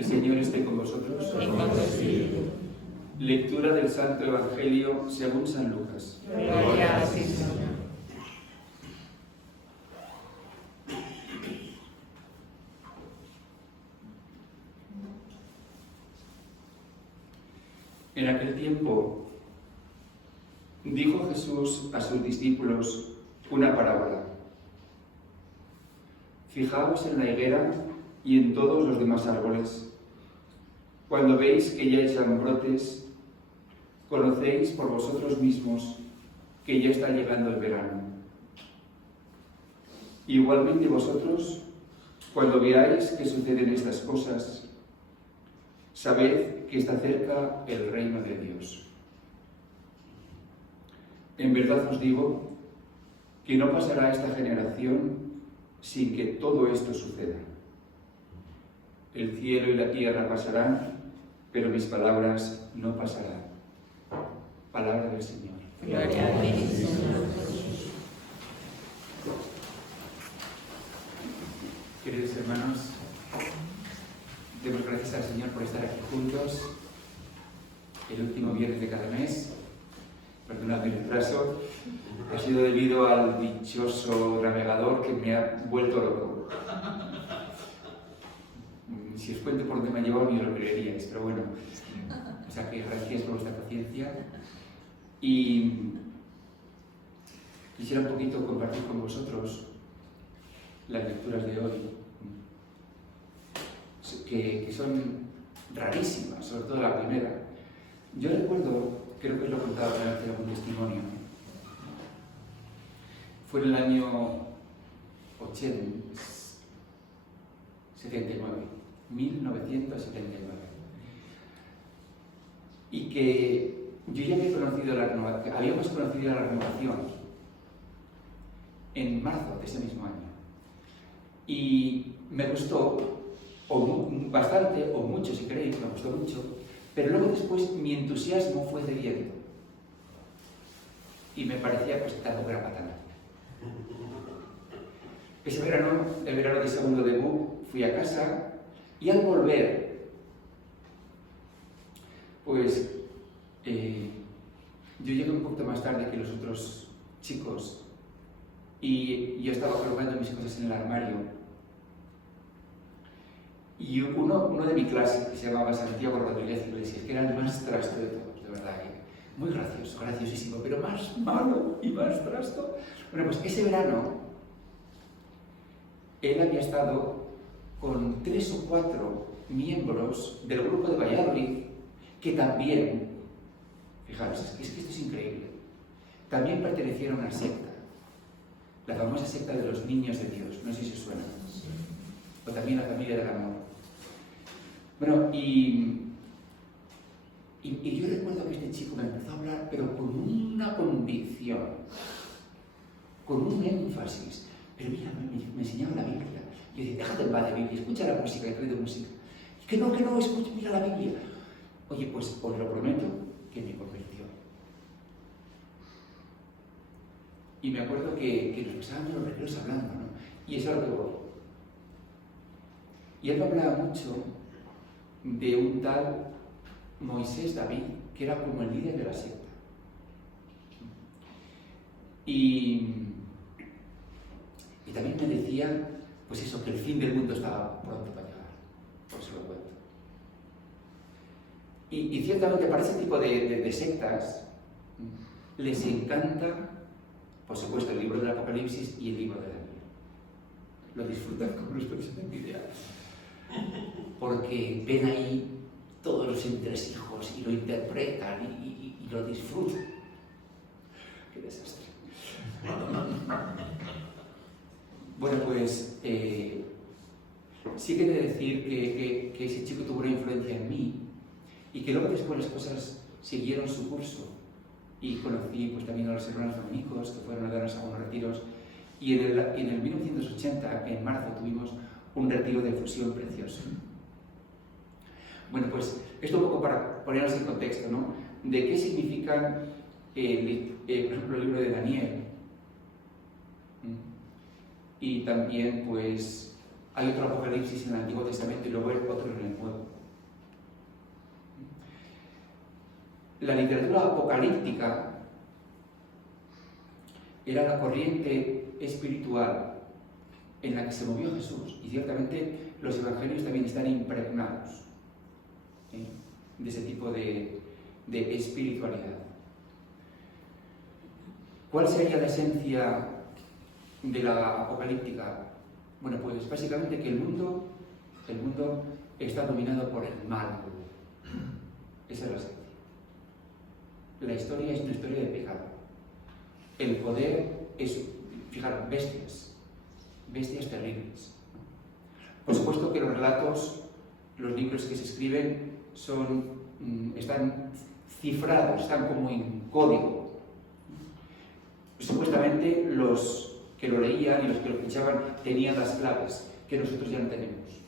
El Señor esté con vosotros. Y con tu espíritu. Lectura del Santo Evangelio según San Lucas. Gloria a ti, Señor. En aquel tiempo dijo Jesús a sus discípulos una parábola. Fijaos en la higuera y en todos los demás árboles. Cuando veis que ya echan brotes, conocéis por vosotros mismos que ya está llegando el verano. Igualmente vosotros, cuando veáis que suceden estas cosas, sabed que está cerca el reino de Dios. En verdad os digo que no pasará esta generación sin que todo esto suceda. El cielo y la tierra pasarán, pero mis palabras no pasarán. Palabra del Señor. Gloria a ti, Señor. Queridos hermanos, demos gracias al Señor por estar aquí juntos el último viernes de cada mes. Perdonad mi retraso, ha sido debido al dichoso navegador que me ha vuelto loco. Si os cuento por dónde me ha llevado, ni lo creeríais, pero bueno. O sea que gracias por vuestra paciencia. Y quisiera un poquito compartir con vosotros las lecturas de hoy, que son rarísimas, sobre todo la primera. Yo recuerdo, creo que os lo he contado en algún testimonio, fue en el año 1979, y que yo ya habíamos conocido la renovación en marzo de ese mismo año, y me gustó bastante, o mucho si queréis, me gustó mucho, pero luego después mi entusiasmo fue cediendo y me parecía pues que tampoco era para tanto. Ese verano, el verano de segundo debut, fui a casa y al volver, pues yo llegué un poquito más tarde que los otros chicos y yo estaba colocando mis cosas en el armario. Y uno de mi clase, que se llamaba Santiago Rodríguez Iglesias, que era el más trasto de todos, de verdad, muy gracioso, graciosísimo, pero más malo y más trasto. Bueno, pues ese verano, él había estado con 3 o 4 miembros del grupo de Valladolid, que también, fijaros, es que esto es increíble, también pertenecieron a una secta, la famosa secta de los niños de Dios, no sé si os suena, o también la familia del amor. Bueno, y yo recuerdo que este chico me empezó a hablar, pero con una convicción, con un énfasis. Pero mira, me enseñaba la Biblia. Yo decía, déjate en paz de Biblia, escucha la música, y de música. Que no, escucha, mira la Biblia. Oye, pues os lo prometo que me convirtió. Y me acuerdo que nos pasábamos los recreos hablando, ¿no? Y eso es lo que voy. Y él me hablaba mucho de un tal Moisés David, que era como el líder de la secta. Y también me decía, pues eso, que el fin del mundo estaba pronto para llegar. Por eso lo cuento. Y ciertamente para ese tipo de sectas les encanta, por supuesto, el libro del Apocalipsis y el libro de Daniel. Lo disfrutan como no podéis tener idea. Porque ven ahí todos los entresijos y lo interpretan y lo disfrutan. ¡Qué desastre! Bueno, pues sí que he de decir que ese chico tuvo una influencia en mí y que luego después las cosas siguieron su curso y conocí pues también a los hermanos dominicos que fueron a darnos algunos retiros y en el 1980, en marzo, tuvimos un retiro de fusión precioso. Bueno, pues esto un poco para ponernos en contexto, ¿no? De qué significan, por ejemplo, el libro de Daniel. Y también, pues, hay otro Apocalipsis en el Antiguo Testamento y luego otro en el Nuevo. La literatura apocalíptica era la corriente espiritual en la que se movió Jesús, y ciertamente los evangelios también están impregnados de ese tipo de espiritualidad. ¿Cuál sería la esencia de la apocalíptica? Bueno, pues básicamente que el mundo está dominado por el mal. Esa es la esencia. La historia es una historia de pecado. El poder es, fijaros, bestias terribles. Por supuesto que los relatos, los libros que se escriben están cifrados, están como en código. Supuestamente los que lo leían y los que lo escuchaban tenían las claves que nosotros ya no tenemos.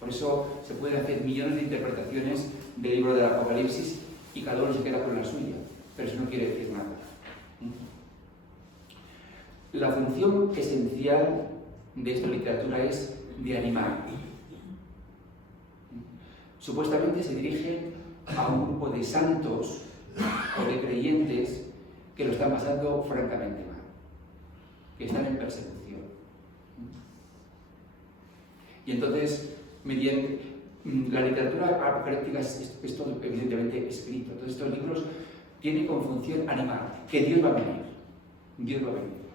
Por eso se pueden hacer millones de interpretaciones del libro del Apocalipsis y cada uno se queda con la suya, pero eso no quiere decir nada. La función esencial de esta literatura es de animar. Supuestamente se dirige a un grupo de santos o de creyentes que lo están pasando francamente mal, que están en persecución. Y entonces, mediante la literatura apocalíptica es todo evidentemente escrito. Entonces estos libros tienen como función animar, que Dios va a venir. Dios va a venir.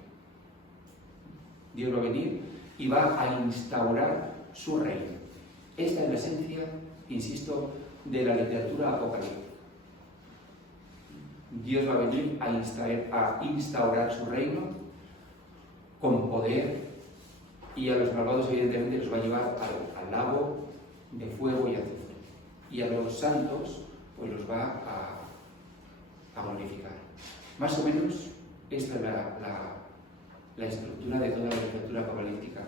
Dios va a venir y va a instaurar su reino. Esta es la esencia, insisto, de la literatura apocalíptica. Dios va a venir a instaurar su reino con poder, y a los malvados evidentemente los va a llevar al lago de fuego y azufre. Y a los santos pues los va a glorificar. Más o menos esta es la estructura de toda la literatura apocalíptica.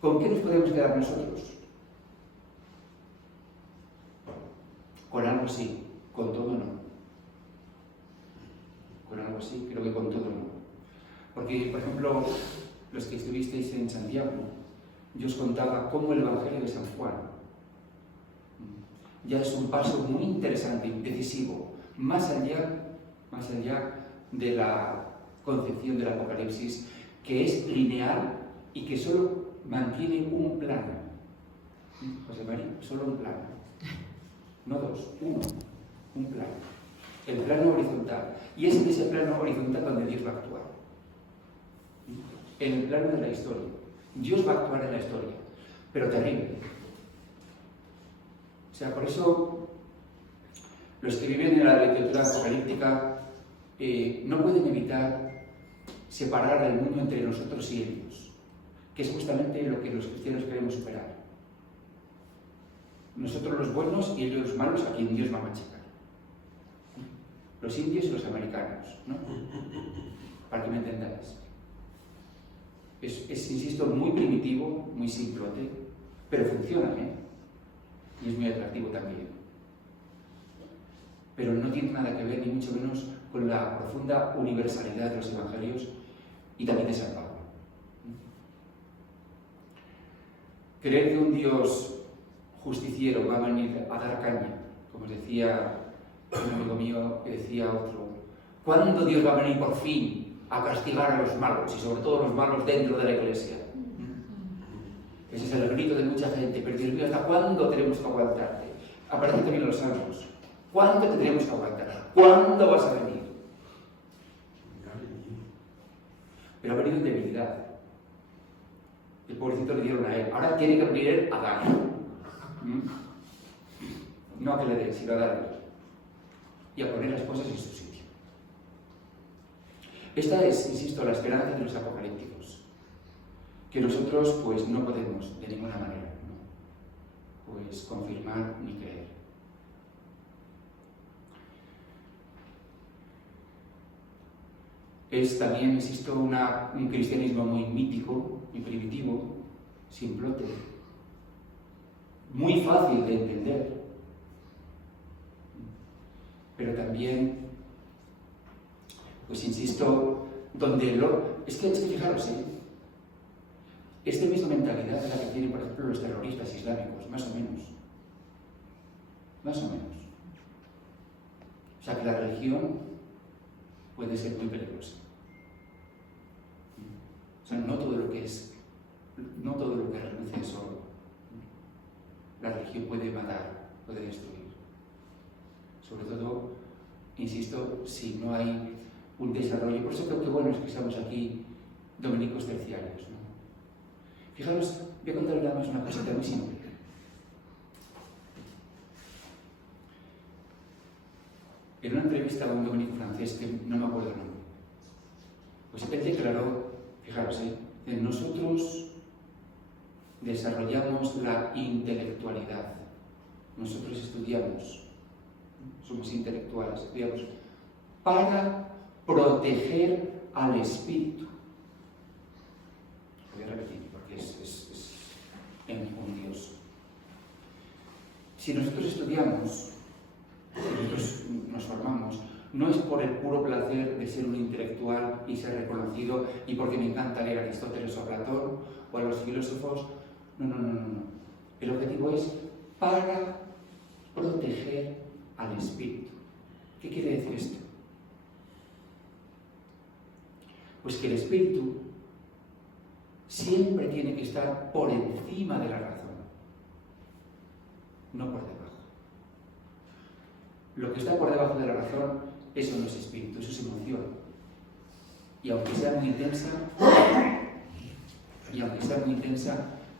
¿Con qué nos podemos quedar nosotros? Con algo sí, con todo no. Con algo sí, creo que con todo no. Porque, por ejemplo, los que estuvisteis en Santiago, yo os contaba cómo el Evangelio de San Juan ya es un paso muy interesante y decisivo, más allá de la concepción del Apocalipsis, que es lineal y que solo mantiene un plano. José María, solo un plano. No dos, uno. Un plano. El plano horizontal. Y es en ese plano horizontal donde Dios va a actuar. En el plano de la historia. Dios va a actuar en la historia, pero terrible. O sea, por eso los que viven en la literatura apocalíptica no pueden evitar separar el mundo entre nosotros y ellos, que es justamente lo que los cristianos queremos superar. Nosotros los buenos y ellos los malos, a quien Dios va a machacar. Los indios y los americanos, ¿no? Para que me entendáis. Es, insisto, muy primitivo, muy simplote, pero funciona, y es muy atractivo también. Pero no tiene nada que ver, ni mucho menos, con la profunda universalidad de los evangelios y también de San Pablo. Creer que un Dios justiciero va a venir a dar caña, como decía un amigo mío, que decía otro, ¿cuándo Dios va a venir por fin a castigar a los malos, y sobre todo los malos dentro de la iglesia? Ese es el grito de mucha gente, pero Dios mío, ¿hasta cuándo tenemos que aguantarte? Aparecen también los salmos. ¿Cuánto tendremos que aguantar? ¿Cuándo vas a venir? Pero ha venido en debilidad. El pobrecito le dieron a él. Ahora tiene que venir él a dar. No a que le dé, sino a darle. Y a poner las cosas en su sitio. Esta es, insisto, la esperanza de los apocalípticos, que nosotros pues no podemos de ninguna manera, ¿no? Pues confirmar ni creer. Es también, insisto, un cristianismo muy mítico, muy primitivo, simplote, muy fácil de entender, pero también, pues insisto, donde es que fijaros, Esta misma mentalidad es la que tienen, por ejemplo, los terroristas islámicos, más o menos. Más o menos. O sea que la religión puede ser muy peligrosa. O sea, no todo lo que reluce es oro. La religión puede matar, puede destruir. Sobre todo, insisto, si no hay un desarrollo. Por eso creo que bueno es que estamos aquí dominicos terciarios, ¿no? Fijaros, voy a contaros nada más una cosita muy simple. En una entrevista a un dominico francés, que no me acuerdo el nombre, pues él declaró, fijaros, nosotros desarrollamos la intelectualidad, nosotros estudiamos, somos intelectuales, estudiamos para proteger al espíritu. Lo voy a repetir porque es enjundioso. Si nosotros estudiamos, nosotros nos formamos, no es por el puro placer de ser un intelectual y ser reconocido y porque me encanta leer a Aristóteles o a Platón o a los filósofos. No. El objetivo es para proteger al espíritu. ¿Qué quiere decir esto? Pues que el espíritu siempre tiene que estar por encima de la razón, no por debajo. Lo que está por debajo de la razón, eso no es espíritu, eso es emoción. Y aunque sea muy intensa,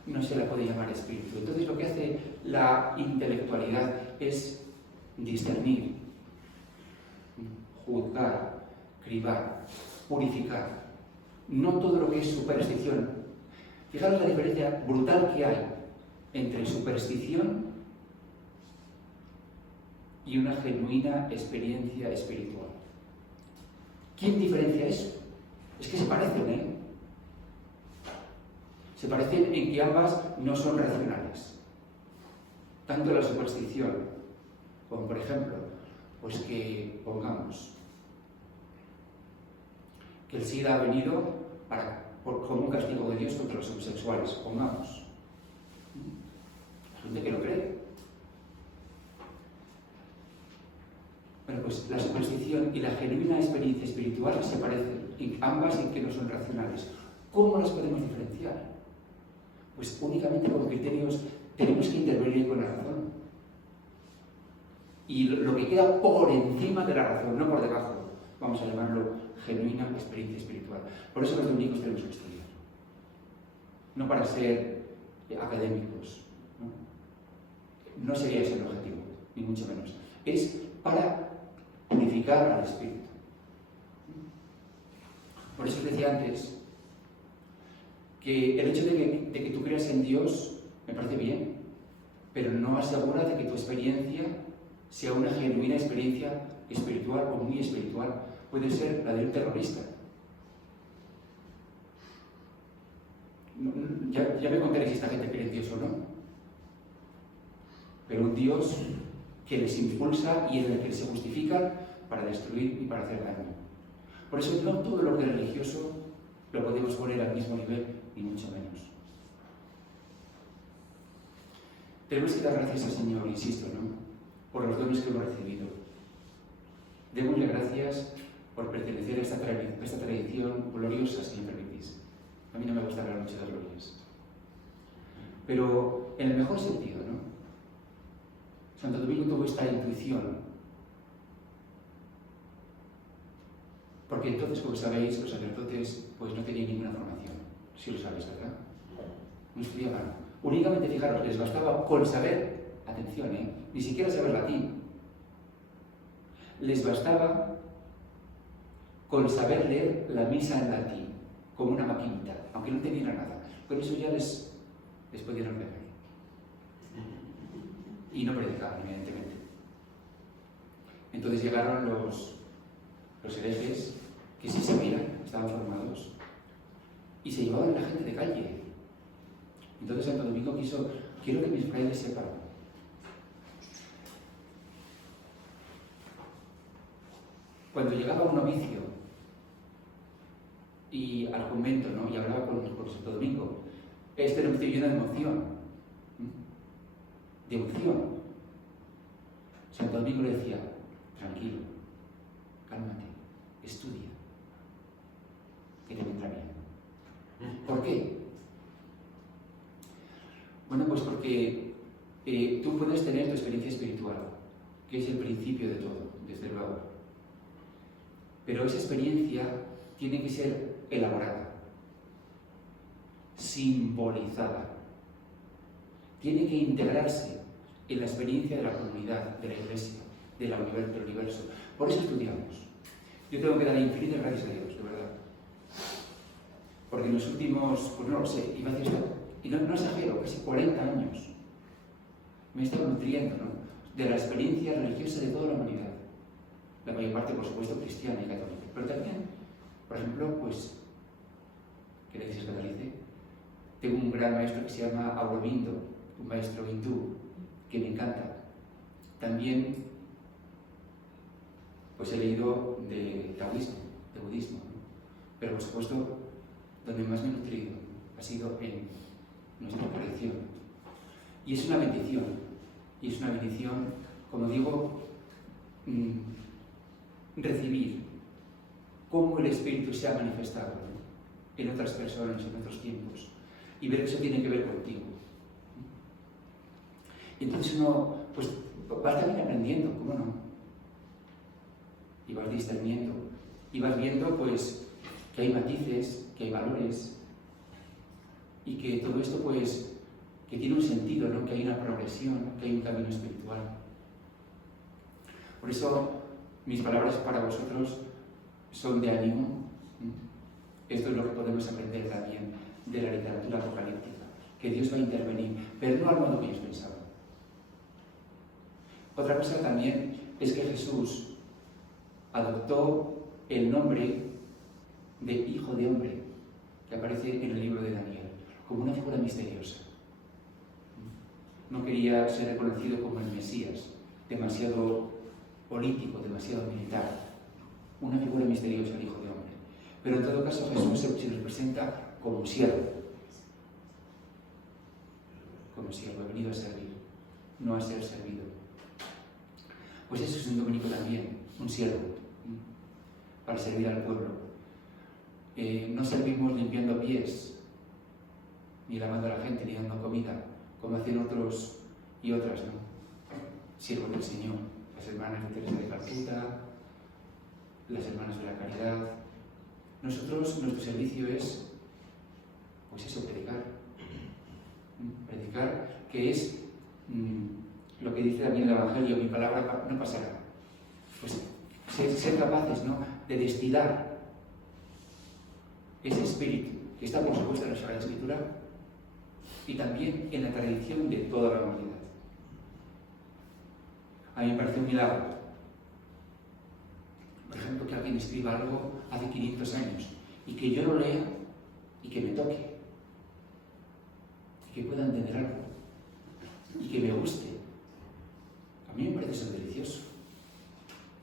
no se la puede llamar espíritu. Entonces lo que hace la intelectualidad es discernir, juzgar, cribar, purificar. No todo lo que es superstición. Fijaros la diferencia brutal que hay entre superstición y una genuina experiencia espiritual. ¿Quién diferencia eso? Es que se parecen, ¿eh? Se parecen en que ambas no son racionales. Tanto la superstición como, por ejemplo, pues que pongamos que el SIDA ha venido como un castigo de Dios contra los homosexuales, pongamos. Hay gente que lo cree. Bueno, pues la superstición y la genuina experiencia espiritual se parecen, ambas en que no son racionales. ¿Cómo las podemos diferenciar? Pues únicamente con criterios, tenemos que intervenir con la razón. Y lo que queda por encima de la razón, no por debajo, vamos a llamarlo genuina experiencia espiritual. Por eso los dominicos tenemos que estudiar. No para ser académicos, no sería ese el objetivo, ni mucho menos. Es para purificar al espíritu. Por eso decía antes que el hecho de que tú creas en Dios me parece bien, pero no asegura de que tu experiencia sea una genuina experiencia espiritual o muy espiritual. Puede ser la de un terrorista. Ya me contaré si esta gente cree en Dios o no. Pero un Dios que les impulsa y en el que se justifican para destruir y para hacer daño. Por eso no todo lo que es religioso lo podemos poner al mismo nivel, ni mucho menos. Tenemos que dar gracias al Señor, insisto, ¿no?, por los dones que hemos recibido. Démosle gracias por pertenecer a esta tradición gloriosa, si me permitís. A mí no me gusta hablar mucho de glorias. Pero en el mejor sentido, ¿no? Santo Domingo tuvo esta intuición. Porque entonces, como sabéis, los sacerdotes pues no tenían ninguna formación. Si lo sabéis, ¿verdad? No estudiaban. Únicamente, fijaros, les bastaba con saber, atención, ni siquiera saber latín. Les bastaba con saber leer la misa en latín, como una maquinita, aunque no entendieran nada. Con eso ya les podían ver. Y no predicaban, evidentemente. Entonces llegaron los herejes, que sí sabían, estaban formados, y se llevaban a la gente de calle. Entonces Santo Domingo quiero que mis frailes sepan. Cuando llegaba un novicio y al convento, ¿no?, y hablaba con Santo Domingo, Este lo estoy lleno de emoción. De emoción. Santo Domingo le decía, tranquilo, cálmate, estudia, que te vendrá bien. ¿Por qué? Bueno, pues porque tú puedes tener tu experiencia espiritual, que es el principio de todo, desde luego. Pero esa experiencia tiene que ser elaborada, simbolizada. Tiene que integrarse en la experiencia de la comunidad, de la Iglesia, del universo. Por eso estudiamos. Yo tengo que dar infinitas gracias a Dios, de verdad. Porque en los últimos, pues no lo sé, iba a decir esto, y no exagero, casi 40 años, me he estado nutriendo, ¿no?, de la experiencia religiosa de toda la humanidad. La mayor parte, por supuesto, cristiana y católica. Pero también, por ejemplo, pues, ¿qué le dices catolice? Tengo un gran maestro que se llama Aurobindo, un maestro hindú, que me encanta. También, pues he leído de taoísmo, de budismo, ¿no? Pero por supuesto, donde más me he nutrido ha sido en nuestra tradición. Y es una bendición, como digo, recibir cómo el Espíritu se ha manifestado, ¿no?, en otras personas, en otros tiempos, y ver que eso tiene que ver contigo. Entonces uno, pues, vas también aprendiendo, ¿cómo no? Y vas discerniendo, y vas viendo, pues, que hay matices, que hay valores, y que todo esto, pues, que tiene un sentido, ¿no?, que hay una progresión, que hay un camino espiritual. Por eso, mis palabras para vosotros son de ánimo. Esto es lo que podemos aprender también de la literatura apocalíptica, que Dios va a intervenir, pero no al modo que ellos pensaban. Otra cosa también es que Jesús adoptó el nombre de Hijo de Hombre, que aparece en el libro de Daniel, como una figura misteriosa. No quería ser reconocido como el Mesías, demasiado político, demasiado militar. Una figura misteriosa, el Hijo de Hombre. Pero en todo caso Jesús se nos presenta como siervo. Como siervo, he venido a servir, no a ser servido. Pues eso es un dominico también, un siervo, para servir al pueblo. No servimos limpiando pies, ni lavando a la gente, ni dando comida, como hacían otros y otras, ¿no? Siervos del Señor, las hermanas de Teresa de Calcuta, las hermanas de la Caridad. Nosotros, nuestro servicio es, pues eso, predicar. Predicar, que es lo que dice también el Evangelio, mi palabra no pasará. Pues ser capaces, ¿no?, de destilar ese espíritu que está, por supuesto, en la Sagrada Escritura y también en la tradición de toda la humanidad. A mí me parece un milagro, por ejemplo, que alguien escriba algo hace 500 años y que yo lo lea y que me toque y que pueda entender algo y que me guste. A mí me parece eso delicioso.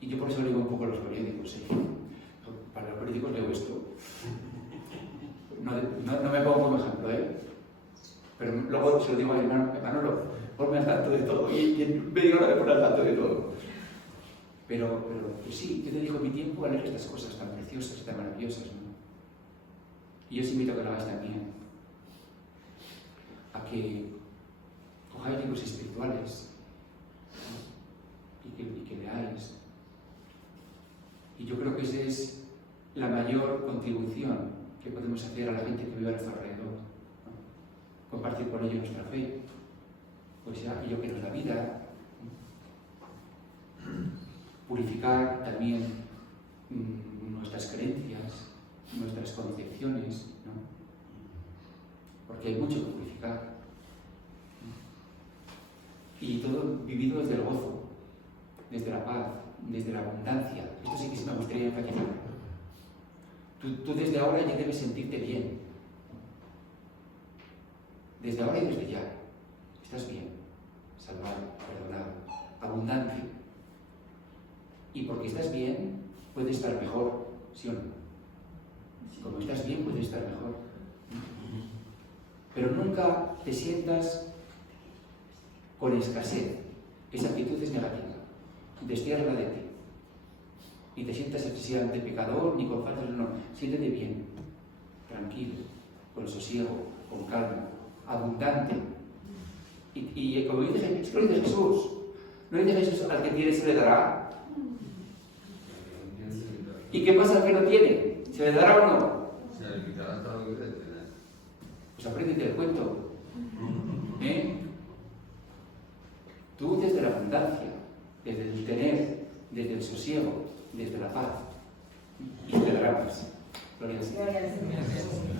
Y yo por eso leo un poco los periódicos, ¿eh? Para los periódicos leo esto. No me pongo como ejemplo, ¿eh? Pero luego se lo digo a mi hermano, Manolo, ponme al tanto de todo. Y en media hora me pone al tanto de todo. Pero pues sí, yo dedico mi tiempo a leer estas cosas tan preciosas y tan maravillosas, ¿no? Y yo os invito a que lo hagáis también. A que cojáis libros espirituales, ¿no?, y que leáis. Y yo creo que esa es la mayor contribución que podemos hacer a la gente que vive a nuestro alrededor, ¿no? Compartir con ellos nuestra fe, pues ya aquello que nos da vida, purificar también nuestras creencias, nuestras concepciones, ¿no?, porque hay mucho que purificar. Y todo vivido desde el gozo, desde la paz, desde la abundancia. Esto sí que sí me gustaría enfatizar. Tú desde ahora ya debes sentirte bien. Desde ahora y desde ya. Estás bien, salvado, perdonado, abundante. Y porque estás bien, puedes estar mejor, ¿sí o no? Como estás bien, puedes estar mejor. pero nunca te sientas con escasez. Esa actitud es negativa. Destiérrala de ti. Ni te sientas excesivamente pecador, ni con faltas, no. Siéntete bien, tranquilo, con sosiego, con calma, abundante. Y como dice Jesús, no dice Jesús, al que tiene se le dará. ¿Y qué pasa al que no tiene? ¿Se le dará o no? Se le quitará todo lo que debe tener. Pues apréndete el cuento. Tú desde la abundancia, desde el tener, desde el sosiego, desde la paz, y te dará más. Gloria al Señor. Gloria al Señor.